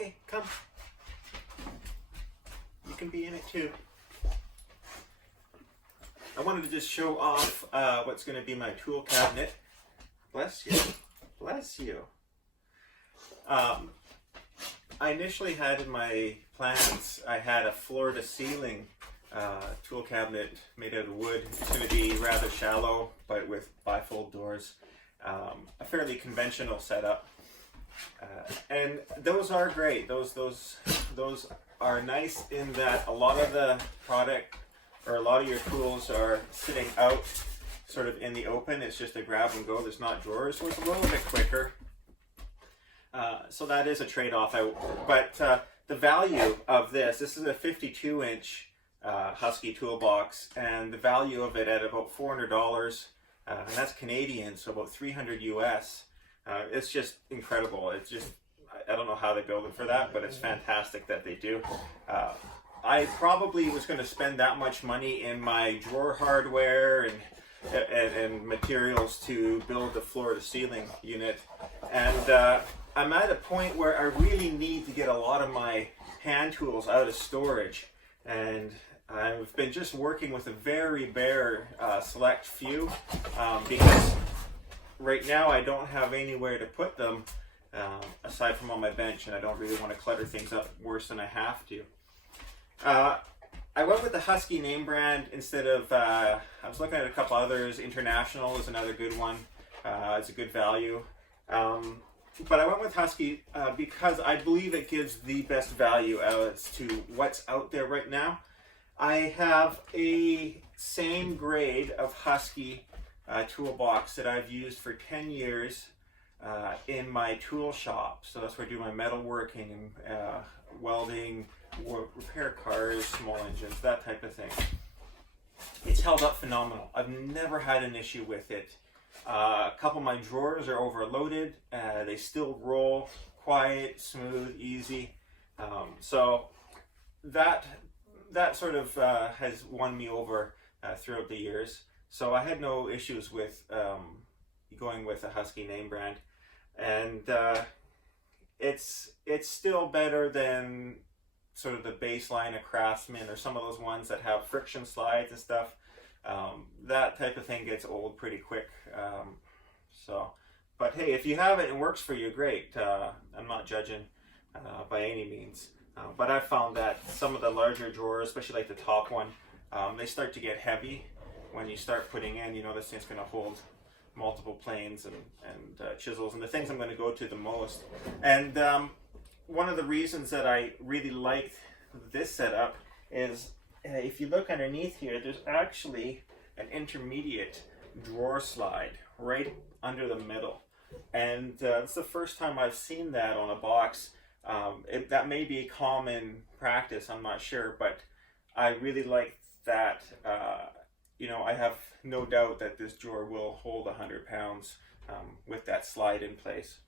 Okay, come. You can be in it too. I wanted to just show off what's going to be my tool cabinet. Bless you. Bless you. I initially had in my plans, I had a floor-to-ceiling tool cabinet made out of wood. It's going to be rather shallow, but with bifold doors. A fairly conventional setup. And those are great. Those are nice in that a lot of the product or a lot of your tools are sitting out sort of in the open. It's just a grab and go. There's not drawers, so it's a little bit quicker. So that is a trade-off. But the value of this is a 52-inch Husky toolbox, and the value of it at about $400, and that's Canadian, so about 300 US. It's just incredible. It's just, I don't know how they build it for that, but it's fantastic that they do. I probably was going to spend that much money in my drawer hardware and materials to build the floor-to-ceiling unit. And I'm at a point where I really need to get a lot of my hand tools out of storage. And I've been just working with a very bare select few because right now I don't have anywhere to put them aside from on my bench, and I don't really want to clutter things up worse than I have to. I went with the Husky name brand instead of, I was looking at a couple others. International is another good one. It's a good value. But I went with Husky because I believe it gives the best value as to what's out there right now. I have a same grade of Husky toolbox that I've used for 10 years in my tool shop. So that's where I do my metalworking, welding, repair cars, small engines, that type of thing. It's held up phenomenal. I've never had an issue with it. A couple of my drawers are overloaded. They still roll quiet, smooth, easy. So that sort of has won me over throughout the years. So I had no issues with going with a Husky name brand, and it's still better than sort of the baseline of Craftsman or some of those ones that have friction slides and stuff. That type of thing gets old pretty quick. But hey, if you have it and it works for you, great. I'm not judging by any means. But I've found that some of the larger drawers, especially like the top one, they start to get heavy when you start putting in. You know, this thing's going to hold multiple planes and chisels and the things I'm going to go to the most. And one of the reasons that I really liked this setup is if you look underneath here, there's actually an intermediate drawer slide right under the middle. And it's the first time I've seen that on a box. That may be a common practice, I'm not sure, but I really like that. You know, I have no doubt that this drawer will hold 100 pounds with that slide in place.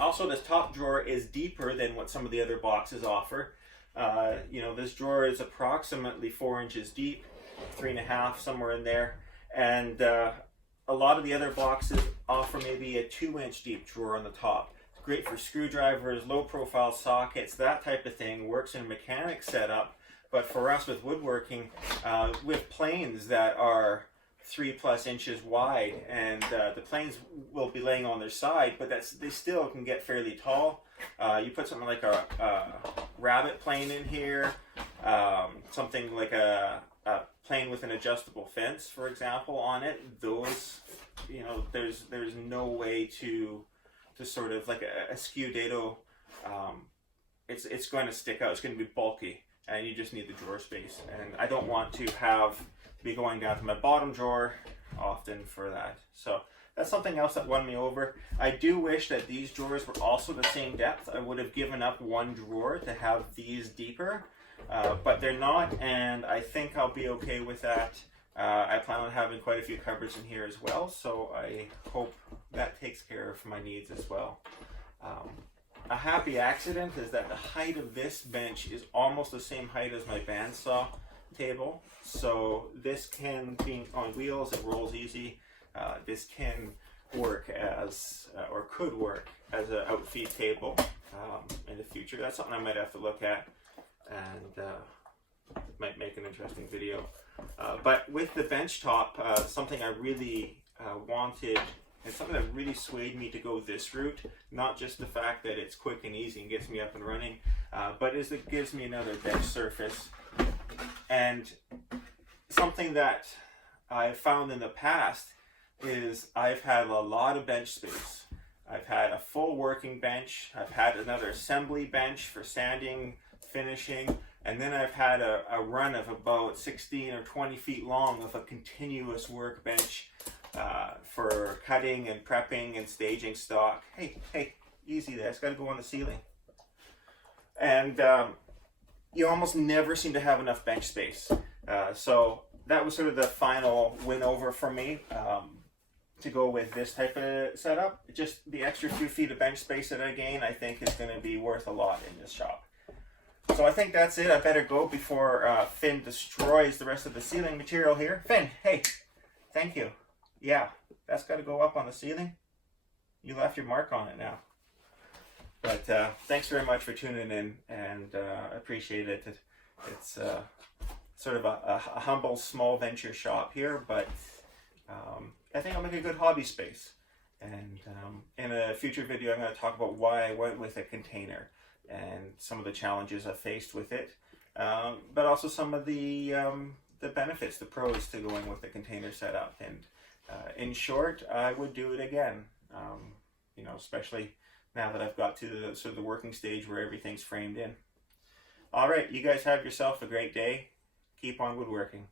Also, this top drawer is deeper than what some of the other boxes offer. You know, this drawer is approximately 4 inches deep, 3.5, somewhere in there. And a lot of the other boxes offer maybe a 2-inch deep drawer on the top. It's great for screwdrivers, low profile sockets, that type of thing. Works in a mechanic setup. But for us with woodworking, with planes that are 3+ inches wide, and the planes will be laying on their side, but they still can get fairly tall. You put something like a rabbit plane in here, something like a plane with an adjustable fence, for example, on it. Those, you know, there's no way to sort of like a skew dado. It's going to stick out. It's going to be bulky, and you just need the drawer space. And I don't want to be going down to my bottom drawer often for that. So that's something else that won me over. I do wish that these drawers were also the same depth. I would have given up one drawer to have these deeper, but they're not, and I think I'll be okay with that. I plan on having quite a few cupboards in here as well, so I hope that takes care of my needs as well. A happy accident is that the height of this bench is almost the same height as my bandsaw table, so this can be on wheels. It rolls easy. This can work as, or could work as an outfeed table in the future. That's something I might have to look at, and might make an interesting video. But with the bench top, something I really wanted, and something that really swayed me to go this route, not just the fact that it's quick and easy and gets me up and running, but is it gives me another bench surface. And something that I've found in the past is I've had a lot of bench space. I've had a full working bench, I've had another assembly bench for sanding, finishing, and then I've had a run of about 16 or 20 feet long of a continuous workbench for cutting and prepping and staging stock. Hey, easy there, it's got to go on the ceiling. And you almost never seem to have enough bench space. So that was sort of the final win over for me. To go with this type of setup. Just the extra few feet of bench space that I gain, I think is going to be worth a lot in this shop. So I think that's it. I better go before Finn destroys the rest of the ceiling material here. Finn, hey, thank you. Yeah, that's got to go up on the ceiling. You left your mark on it now. But thanks very much for tuning in, and I appreciate it. It's sort of a humble, small venture shop here, but I think I'll make a good hobby space. And in a future video, I'm going to talk about why I went with a container and some of the challenges I faced with it, but also some of the benefits, the pros to going with the container setup. And in short, I would do it again. You know, especially now that I've got to the sort of the working stage where everything's framed in. All right, you guys have yourself a great day. Keep on woodworking.